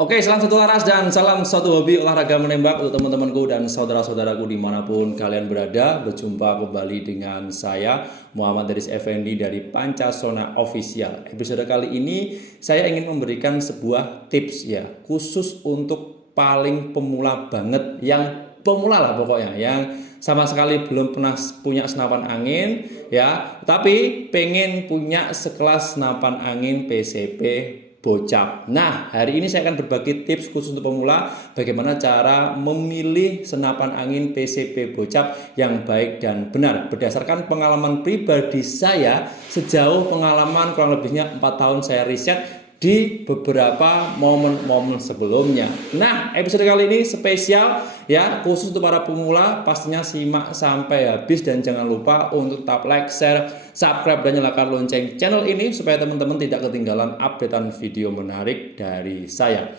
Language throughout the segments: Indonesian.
Oke, salam satu laras dan salam satu hobi olahraga menembak untuk teman-temanku dan saudara-saudaraku dimanapun kalian berada. Berjumpa kembali dengan saya Muhammad Deris Effendi dari Pancasona Official. Episode kali ini saya ingin memberikan sebuah tips ya, khusus untuk paling pemula banget, yang pemula lah pokoknya, yang sama sekali belum pernah punya senapan angin ya, tapi pengen punya sekelas senapan angin PCP Bocap. Nah, hari ini saya akan berbagi tips khusus untuk pemula bagaimana cara memilih senapan angin PCP Bocap yang baik dan benar berdasarkan pengalaman pribadi saya. Sejauh pengalaman kurang lebihnya 4 tahun saya riset di beberapa momen-momen sebelumnya. Nah, episode kali ini spesial ya, khusus untuk para pemula. Pastinya simak sampai habis dan jangan lupa untuk tap like, share, subscribe dan nyalakan lonceng channel ini supaya teman-teman tidak ketinggalan updatean video menarik dari saya.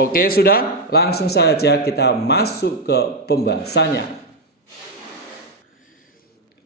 Oke, sudah, langsung saja kita masuk ke pembahasannya.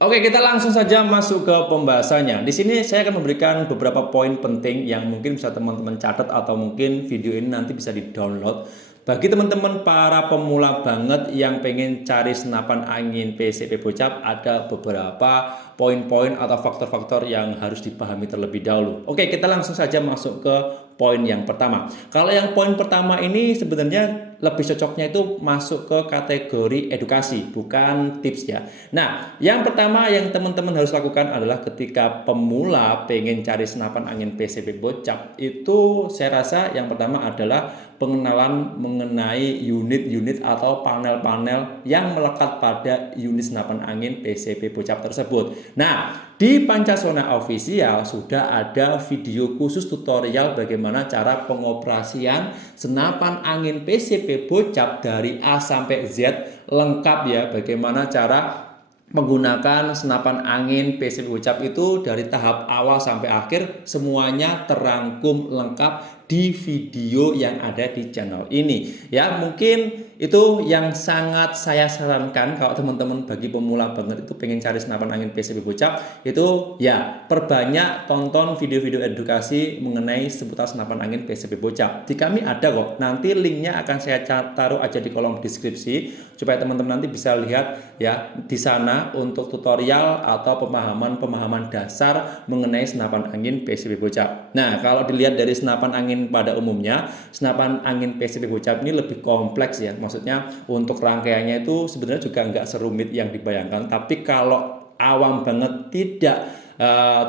Oke, kita langsung saja masuk ke pembahasannya. Di sini saya akan memberikan beberapa poin penting yang mungkin bisa teman-teman catat atau mungkin video ini nanti bisa di-download. Bagi teman-teman para pemula banget yang pengen cari senapan angin PCP Bocap, ada beberapa poin-poin atau faktor-faktor yang harus dipahami terlebih dahulu. Oke, kita langsung saja masuk ke poin yang pertama. Kalau yang poin pertama ini sebenarnya lebih cocoknya itu masuk ke kategori edukasi, bukan tips ya. Nah, yang pertama yang teman-teman harus lakukan adalah ketika pemula pengen cari senapan angin PCP Bocap, itu saya rasa yang pertama adalah pengenalan mengenai unit-unit atau panel-panel yang melekat pada unit senapan angin PCP Bocap tersebut. Nah, di Pancasona Official sudah ada video khusus tutorial bagaimana cara pengoperasian senapan angin PCP Bocap dari A sampai Z, lengkap ya, bagaimana cara menggunakan senapan angin PCP Bocap itu dari tahap awal sampai akhir, semuanya terangkum lengkap di video yang ada di channel ini ya. Mungkin itu yang sangat saya sarankan kalau teman-teman bagi pemula banget itu pengen cari senapan angin PCP Bocap, itu ya perbanyak tonton video-video edukasi mengenai seputar senapan angin PCP Bocap. Di kami ada kok, nanti linknya akan saya taruh aja di kolom deskripsi supaya teman-teman nanti bisa lihat ya di sana untuk tutorial atau pemahaman dasar mengenai senapan angin PCP Bocap. Nah, kalau dilihat dari senapan angin pada umumnya, senapan angin PCP Bocap ini lebih kompleks ya. Maksudnya untuk rangkaiannya itu sebenarnya juga nggak serumit yang dibayangkan. Tapi kalau awam banget tidak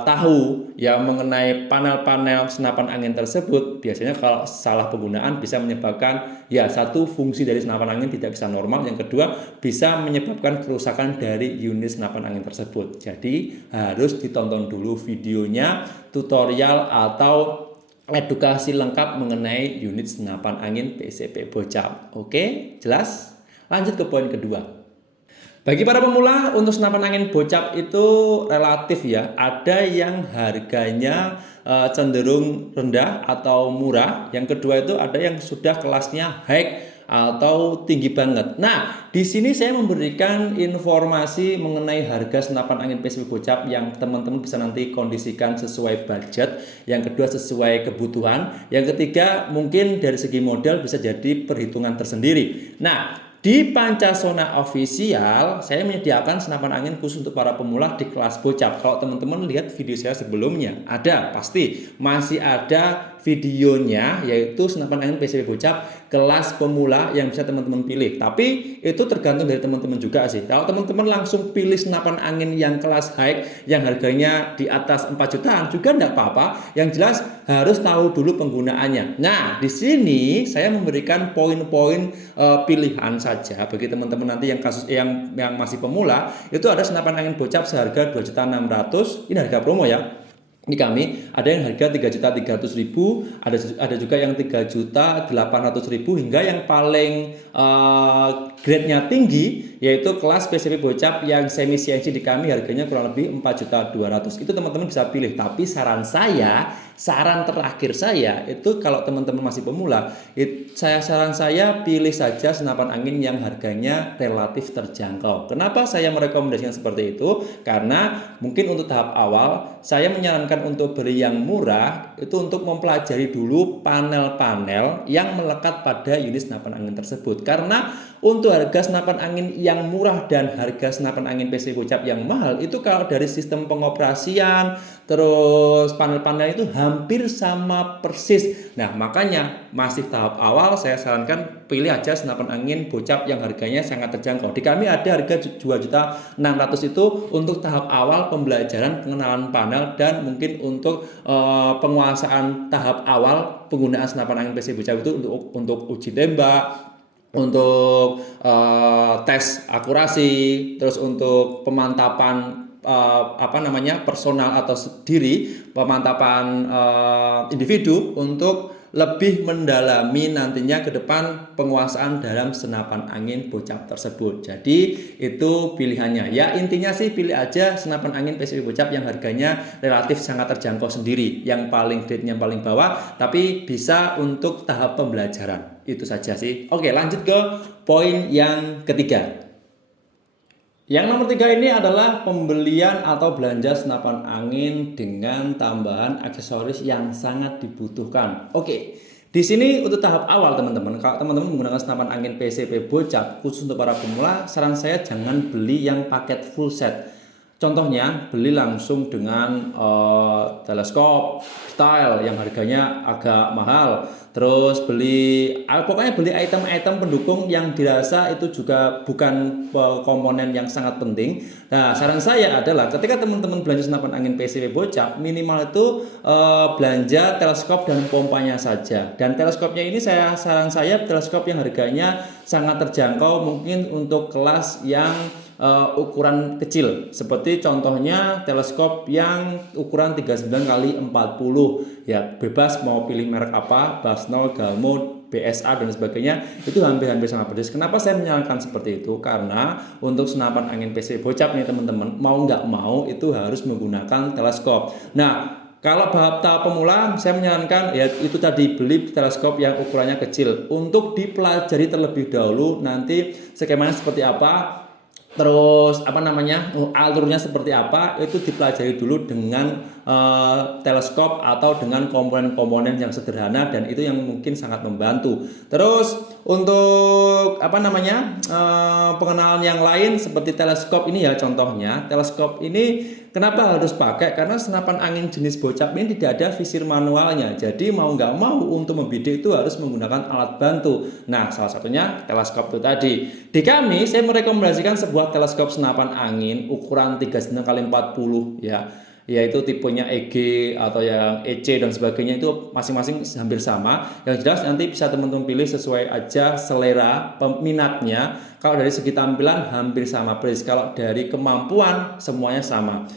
tahu ya mengenai panel-panel senapan angin tersebut, biasanya kalau salah penggunaan bisa menyebabkan ya, satu, fungsi dari senapan angin tidak bisa normal, yang kedua bisa menyebabkan kerusakan dari unit senapan angin tersebut. Jadi harus ditonton dulu videonya, tutorial atau edukasi lengkap mengenai unit senapan angin PCP Bocap. Oke, jelas? Lanjut ke poin kedua. Bagi para pemula, untuk senapan angin Bocap itu relatif ya. Ada yang harganya cenderung rendah atau murah. Yang kedua itu ada yang sudah kelasnya high atau tinggi banget. Nah, di sini saya memberikan informasi mengenai harga senapan angin PCP Bocap yang teman-teman bisa nanti kondisikan sesuai budget. Yang kedua sesuai kebutuhan. Yang ketiga mungkin dari segi modal bisa jadi perhitungan tersendiri. Nah, di Pancasona Official saya menyediakan senapan angin khusus untuk para pemula di kelas Bocap. Kalau teman-teman lihat video saya sebelumnya, ada, pasti masih ada videonya, yaitu senapan angin PCP Bocap kelas pemula yang bisa teman-teman pilih. Tapi itu tergantung dari teman-teman juga sih. Kalau teman-teman langsung pilih senapan angin yang kelas high yang harganya di atas 4 jutaan juga enggak apa-apa. Yang jelas harus tahu dulu penggunaannya. Nah, di sini saya memberikan poin-poin pilihan saja bagi teman-teman nanti yang yang masih pemula. Itu ada senapan angin Bocap seharga 2.600.000. Ini harga promo ya. Di kami ada yang harga 3.300.000, ada juga yang 3.800.000, hingga yang paling grade-nya tinggi yaitu kelas PCP Bocap yang semi CNC di kami harganya kurang lebih 4.200.000. Itu teman-teman bisa pilih. Tapi saran terakhir saya itu kalau teman-teman masih pemula, saran saya pilih saja senapan angin yang harganya relatif terjangkau. Kenapa saya merekomendasikan seperti itu? Karena mungkin untuk tahap awal saya menyarankan menyarankan untuk beli yang murah itu untuk mempelajari dulu panel-panel yang melekat pada unit senapan angin tersebut. Karena untuk harga senapan angin yang murah dan harga senapan angin PC Bocap yang mahal itu kalau dari sistem pengoperasian terus panel-panel itu hampir sama persis. Nah, makanya masih tahap awal saya sarankan pilih aja senapan angin Bocap yang harganya sangat terjangkau. Di kami ada harga 2.600.000 itu untuk tahap awal pembelajaran pengenalan panel dan mungkin untuk penguasaan tahap awal penggunaan senapan angin PC Bocap itu untuk uji tembak, untuk tes akurasi, terus untuk pemantapan personal atau diri, pemantapan individu untuk lebih mendalami nantinya ke depan penguasaan dalam senapan angin Bocap tersebut. Jadi itu pilihannya. Ya intinya sih pilih aja senapan angin PCB Bocap yang harganya relatif sangat terjangkau sendiri, yang paling grade-nya paling bawah, tapi bisa untuk tahap pembelajaran. Itu saja sih. Oke, lanjut ke poin yang ketiga. Yang nomor 3 ini adalah pembelian atau belanja senapan angin dengan tambahan aksesoris yang sangat dibutuhkan. Oke, di sini untuk tahap awal teman-teman, kalau teman-teman menggunakan senapan angin PCB Bocap khusus untuk para pemula, saran saya jangan beli yang paket full set. Contohnya beli langsung dengan teleskop style yang harganya agak mahal. Terus pokoknya beli item-item pendukung yang dirasa itu juga bukan komponen yang sangat penting. Nah, saran saya adalah ketika teman-teman belanja senapan angin PCB Bocap, minimal itu belanja teleskop dan pompanya saja. Dan teleskopnya ini saran saya teleskop yang harganya sangat terjangkau, mungkin untuk kelas yang ukuran kecil, seperti contohnya teleskop yang ukuran 39x40 ya, bebas mau pilih merek apa, Basnol, Galmo, BSA dan sebagainya, itu hampir-hampir sama persis. Kenapa saya menyarankan seperti itu? Karena untuk senapan angin PC Bocap nih teman-teman, mau nggak mau itu harus menggunakan teleskop. Nah, kalau tahap pemula, saya menyarankan ya itu tadi beli teleskop yang ukurannya kecil untuk dipelajari terlebih dahulu nanti skemanya seperti apa. Terus alurnya seperti apa itu dipelajari dulu dengan teleskop atau dengan komponen-komponen yang sederhana, dan itu yang mungkin sangat membantu. Terus untuk pengenalan yang lain seperti teleskop ini ya, contohnya teleskop ini kenapa harus pakai, karena senapan angin jenis Bocap ini tidak ada visir manualnya, jadi mau nggak mau untuk membidik itu harus menggunakan alat bantu. Nah, salah satunya teleskop itu tadi. Di kami saya merekomendasikan sebuah teleskop senapan angin ukuran 39x40 ya, yaitu tipenya EG atau yang EC dan sebagainya, itu masing-masing hampir sama. Yang jelas nanti bisa teman-teman pilih sesuai aja selera peminatnya. Kalau dari segi tampilan hampir sama persis, kalau dari kemampuan semuanya sama.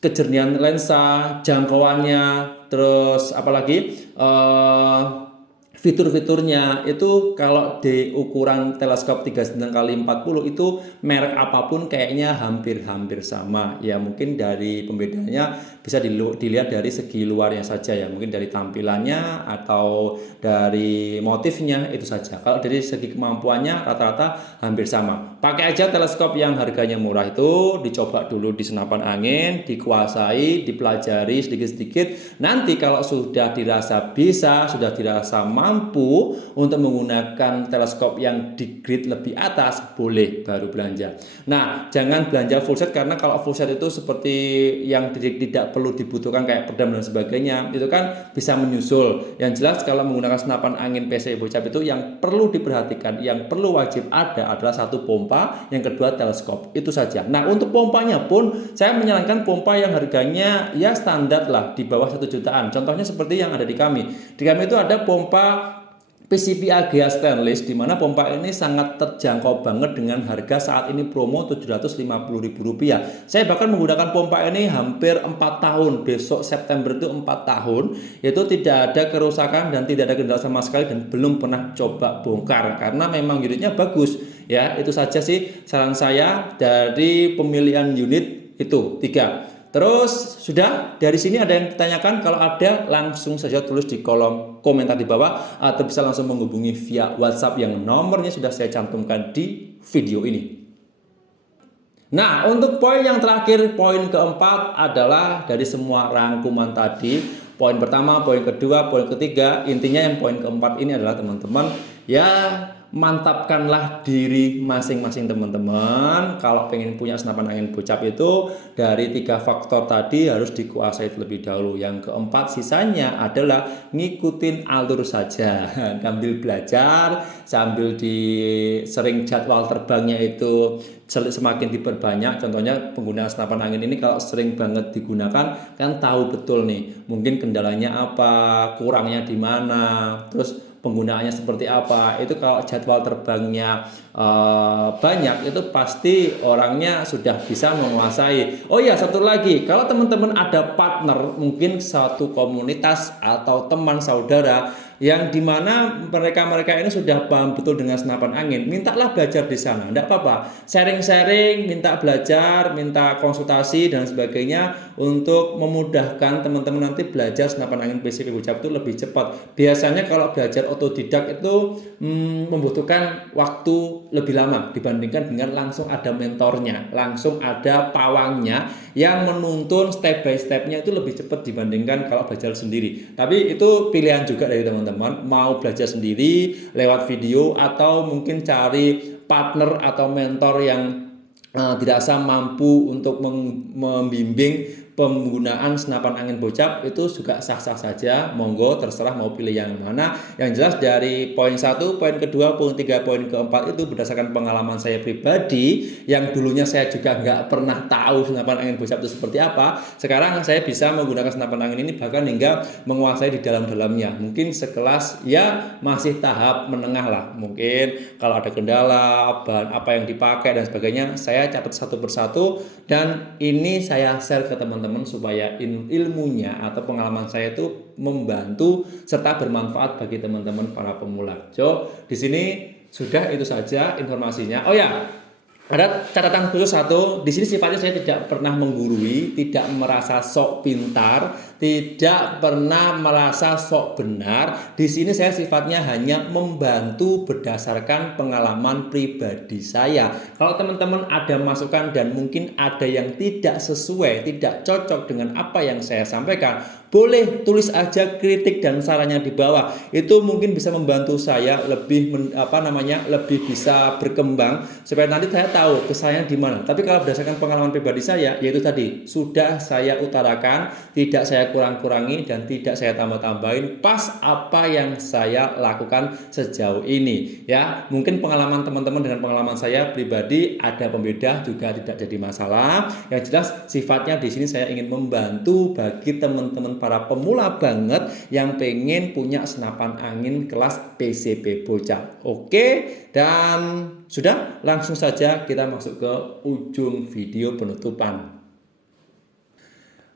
Kejernihan lensa, jangkauannya, terus apalagi fitur-fiturnya itu kalau di ukuran teleskop 39x40 itu merek apapun kayaknya hampir-hampir sama ya. Mungkin dari pembedanya bisa dilihat dari segi luarnya saja ya, mungkin dari tampilannya atau dari motifnya, itu saja. Kalau dari segi kemampuannya rata-rata hampir sama. Pakai aja teleskop yang harganya murah itu, dicoba dulu di senapan angin, dikuasai, dipelajari sedikit-sedikit. Nanti kalau sudah dirasa bisa, sudah dirasa mampu untuk menggunakan teleskop yang di grade lebih atas, boleh baru belanja. Nah, jangan belanja full set, karena kalau full set itu seperti yang tidak perlu dibutuhkan kayak pedang dan sebagainya, itu kan bisa menyusul. Yang jelas kalau menggunakan senapan angin PC Bocap itu yang perlu diperhatikan, yang perlu wajib ada adalah satu pompa, yang kedua teleskop, itu saja. Nah, untuk pompanya pun saya menyarankan pompa yang harganya ya standar lah, di bawah 1 jutaan. Contohnya seperti yang ada di kami. Di kami itu ada pompa PCP AGA stainless, di mana pompa ini sangat terjangkau banget dengan harga saat ini promo Rp750.000. Saya bahkan menggunakan pompa ini hampir 4 tahun. Besok September itu 4 tahun. Itu tidak ada kerusakan dan tidak ada kendala sama sekali, dan belum pernah coba bongkar karena memang unitnya bagus. Ya, itu saja sih saran saya dari pemilihan unit itu 3. Terus sudah, dari sini ada yang ditanyakan? Kalau ada langsung saja tulis di kolom komentar di bawah, atau bisa langsung menghubungi via WhatsApp yang nomornya sudah saya cantumkan di video ini. Nah, untuk poin yang terakhir, poin keempat adalah dari semua rangkuman tadi. Poin pertama, poin kedua, poin ketiga, intinya yang poin keempat ini adalah teman-teman, ya mantapkanlah diri masing-masing teman-teman. Kalau pengen punya senapan angin bocap itu dari 3 faktor tadi harus dikuasai terlebih dahulu. Yang keempat sisanya adalah ngikutin alur saja, sambil belajar, sambil sering jadwal terbangnya itu semakin diperbanyak. Contohnya penggunaan senapan angin ini kalau sering banget digunakan kan tahu betul nih mungkin kendalanya apa, kurangnya di mana, terus penggunaannya seperti apa. Itu kalau jadwal terbangnya banyak itu pasti orangnya sudah bisa menguasai. Oh iya, satu lagi, kalau teman-teman ada partner mungkin satu komunitas atau teman saudara yang dimana mereka ini sudah paham betul dengan senapan angin, mintalah belajar di sana, tidak apa-apa, sharing-sharing, minta belajar, minta konsultasi dan sebagainya untuk memudahkan teman-teman nanti belajar senapan angin PCP bocap itu lebih cepat. Biasanya kalau belajar otodidak itu membutuhkan waktu lebih lama dibandingkan dengan langsung ada mentornya, langsung ada pawangnya yang menuntun step by stepnya itu lebih cepat dibandingkan kalau belajar sendiri. Tapi itu pilihan juga dari teman-teman, mau belajar sendiri lewat video atau mungkin cari partner atau mentor yang dirasa mampu untuk membimbing penggunaan senapan angin bocap, itu juga sah-sah saja. Monggo, terserah mau pilih yang mana. Yang jelas dari poin 1, poin kedua, poin 3, poin keempat itu berdasarkan pengalaman saya pribadi yang dulunya saya juga nggak pernah tahu senapan angin bocap itu seperti apa. Sekarang saya bisa menggunakan senapan angin ini bahkan hingga menguasai di dalam-dalamnya. Mungkin sekelas ya masih tahap menengah lah. Mungkin kalau ada kendala, bahan apa yang dipakai dan sebagainya, saya catat satu persatu dan ini saya share ke teman-teman supaya ilmunya atau pengalaman saya itu membantu serta bermanfaat bagi teman-teman para pemula. So, di sini sudah itu saja informasinya. Oh ya, ada catatan khusus satu. Di sini sifatnya saya tidak pernah menggurui, tidak merasa sok pintar, tidak pernah merasa sok benar. Di sini saya sifatnya hanya membantu berdasarkan pengalaman pribadi saya. Kalau teman-teman ada masukan dan mungkin ada yang tidak sesuai, tidak cocok dengan apa yang saya sampaikan, boleh tulis aja kritik dan sarannya di bawah. Itu mungkin bisa membantu saya lebih lebih bisa berkembang supaya nanti saya tahu kesalahan di mana. Tapi kalau berdasarkan pengalaman pribadi saya, yaitu tadi sudah saya utarakan, tidak saya kurang-kurangi dan tidak saya tambah-tambahin, pas apa yang saya lakukan sejauh ini. Ya, mungkin pengalaman teman-teman dengan pengalaman saya pribadi ada pembeda juga tidak jadi masalah. Yang jelas sifatnya di sini saya ingin membantu bagi teman-teman para pemula banget yang pengen punya senapan angin kelas PCP bocap. Oke, dan sudah, langsung saja kita masuk ke ujung video penutupan.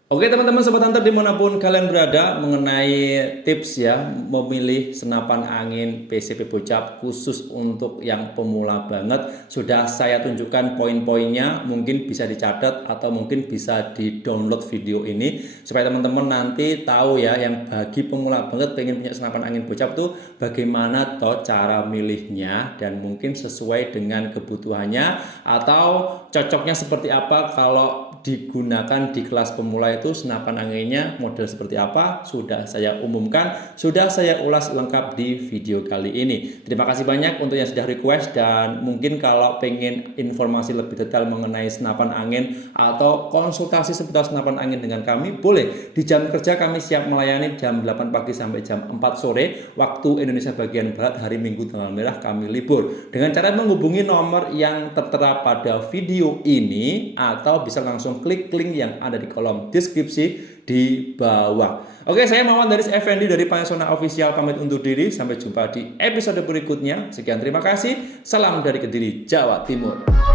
Oke teman-teman sobat hunter dimanapun kalian berada, mengenai tips ya memilih senapan angin PCP bocap khusus untuk yang pemula banget sudah saya tunjukkan poin-poinnya, mungkin bisa dicatat atau mungkin bisa di-download video ini supaya teman-teman nanti tahu ya, yang bagi pemula banget pengen punya senapan angin bocap tuh bagaimana toh cara milihnya dan mungkin sesuai dengan kebutuhannya atau cocoknya seperti apa kalau digunakan di kelas pemula itu senapan anginnya model seperti apa sudah saya umumkan, sudah saya ulas lengkap di video kali ini. Terima kasih banyak untuk yang sudah request dan mungkin kalau pengen informasi lebih detail mengenai senapan angin atau konsultasi seputar senapan angin dengan kami, boleh di jam kerja kami siap melayani jam 8 pagi sampai jam 4 sore waktu Indonesia bagian Barat. Hari Minggu tanggal merah kami libur. Dengan cara menghubungi nomor yang tertera pada video ini atau bisa langsung klik link yang ada di kolom deskripsi di bawah. Oke, saya Mawan dari Effendi dari Panasonic Official pamit undur diri. Sampai jumpa di episode berikutnya. Sekian, terima kasih. Salam dari Kediri, Jawa Timur.